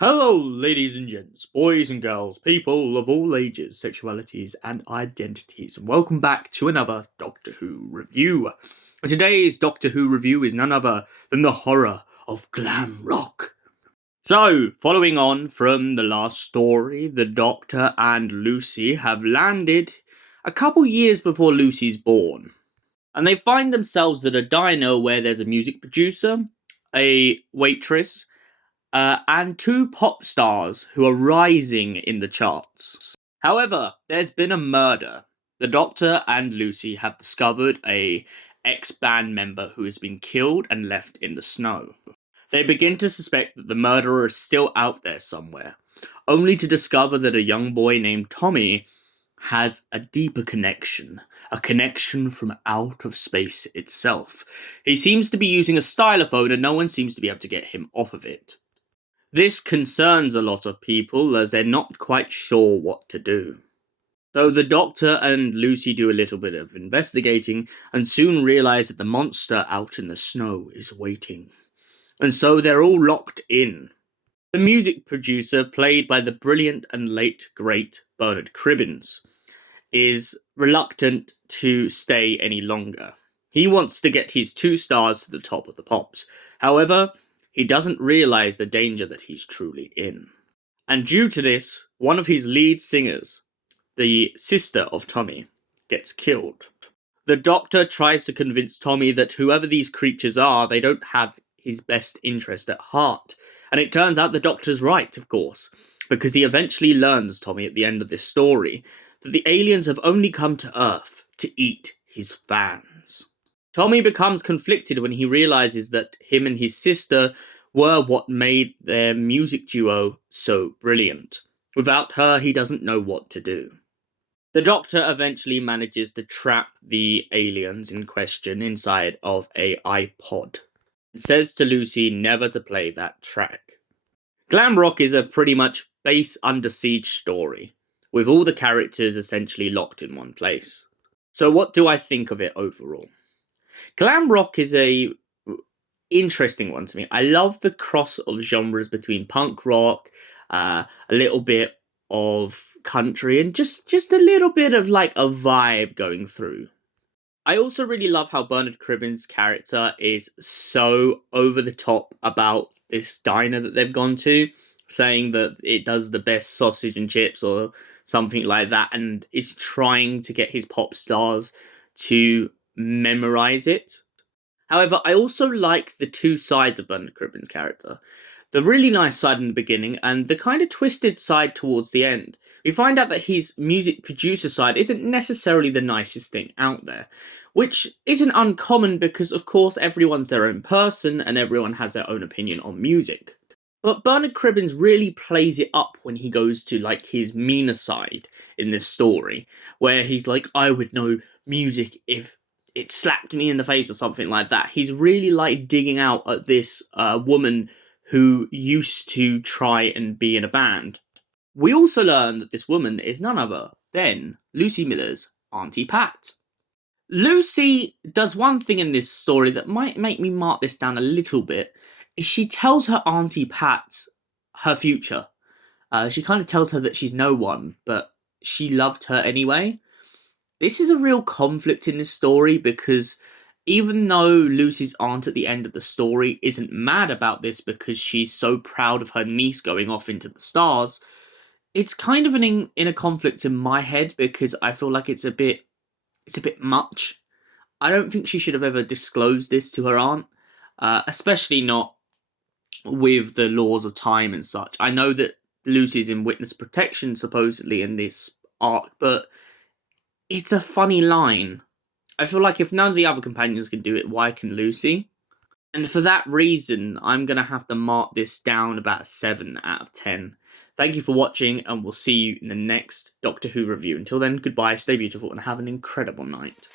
Hello, ladies and gents, boys and girls, people of all ages, sexualities, and identities, and welcome back to another Doctor Who review. Today's Doctor Who review is none other than the horror of Glam Rock. So, following on from the last story, the Doctor and Lucie have landed a couple years before Lucie's born, and they find themselves at a diner where there's a music producer, a waitress, and two pop stars who are rising in the charts. However, there's been a murder. The Doctor and Lucie have discovered a ex-band member who has been killed and left in the snow. They begin to suspect that the murderer is still out there somewhere, only to discover that a young boy named Tommy has a deeper connection, a connection from out of space itself. He seems to be using a xylophone and no one seems to be able to get him off of it. This concerns a lot of people as they're not quite sure what to do. So the Doctor and Lucie do a little bit of investigating and soon realise that the monster out in the snow is waiting. And so they're all locked in. The music producer, played by the brilliant and late great Bernard Cribbins, is reluctant to stay any longer. He wants to get his 2 stars to the top of the pops. However, he doesn't realise the danger that he's truly in. And due to this, one of his lead singers, the sister of Tommy, gets killed. The Doctor tries to convince Tommy that whoever these creatures are, they don't have his best interest at heart. And it turns out the Doctor's right, of course, because he eventually learns, Tommy, at the end of this story, that the aliens have only come to Earth to eat his fans. Tommy becomes conflicted when he realises that him and his sister were what made their music duo so brilliant. Without her, he doesn't know what to do. The Doctor eventually manages to trap the aliens in question inside of a iPod. It says to Lucie never to play that track. Glam Rock is a pretty much base under siege story, with all the characters essentially locked in one place. So what do I think of it overall? Glam rock is a interesting one to me. I love the cross of genres between punk rock, a little bit of country, and just a little bit of like a vibe going through. I also really love how Bernard Cribbins' character is so over the top about this diner that they've gone to, saying that it does the best sausage and chips or something like that, and is trying to get his pop stars to memorize it. However, I also like the two sides of Bernard Cribbins' character. The really nice side in the beginning and the kind of twisted side towards the end. We find out that his music producer side isn't necessarily the nicest thing out there, which isn't uncommon because, of course, everyone's their own person and everyone has their own opinion on music. But Bernard Cribbins really plays it up when he goes to like his meaner side in this story, where he's like, I would know music if it slapped me in the face or something like that. He's really like digging out at this woman who used to try and be in a band. We also learn that this woman is none other than Lucie Miller's Auntie Pat. Lucie does one thing in this story that might make me mark this down a little bit, is she tells her Auntie Pat her future. She kind of tells her that she's no one, but she loved her anyway. This is a real conflict in this story because even though Lucie's aunt at the end of the story isn't mad about this because she's so proud of her niece going off into the stars, it's kind of an inner conflict in my head because I feel like it's a bit much. I don't think she should have ever disclosed this to her aunt, especially not with the laws of time and such. I know that Lucie's in witness protection supposedly in this arc, but it's a funny line. I feel like if none of the other companions can do it, why can Lucie? And for that reason, I'm going to have to mark this down about a 7 out of 10. Thank you for watching, and we'll see you in the next Doctor Who review. Until then, goodbye, stay beautiful, and have an incredible night.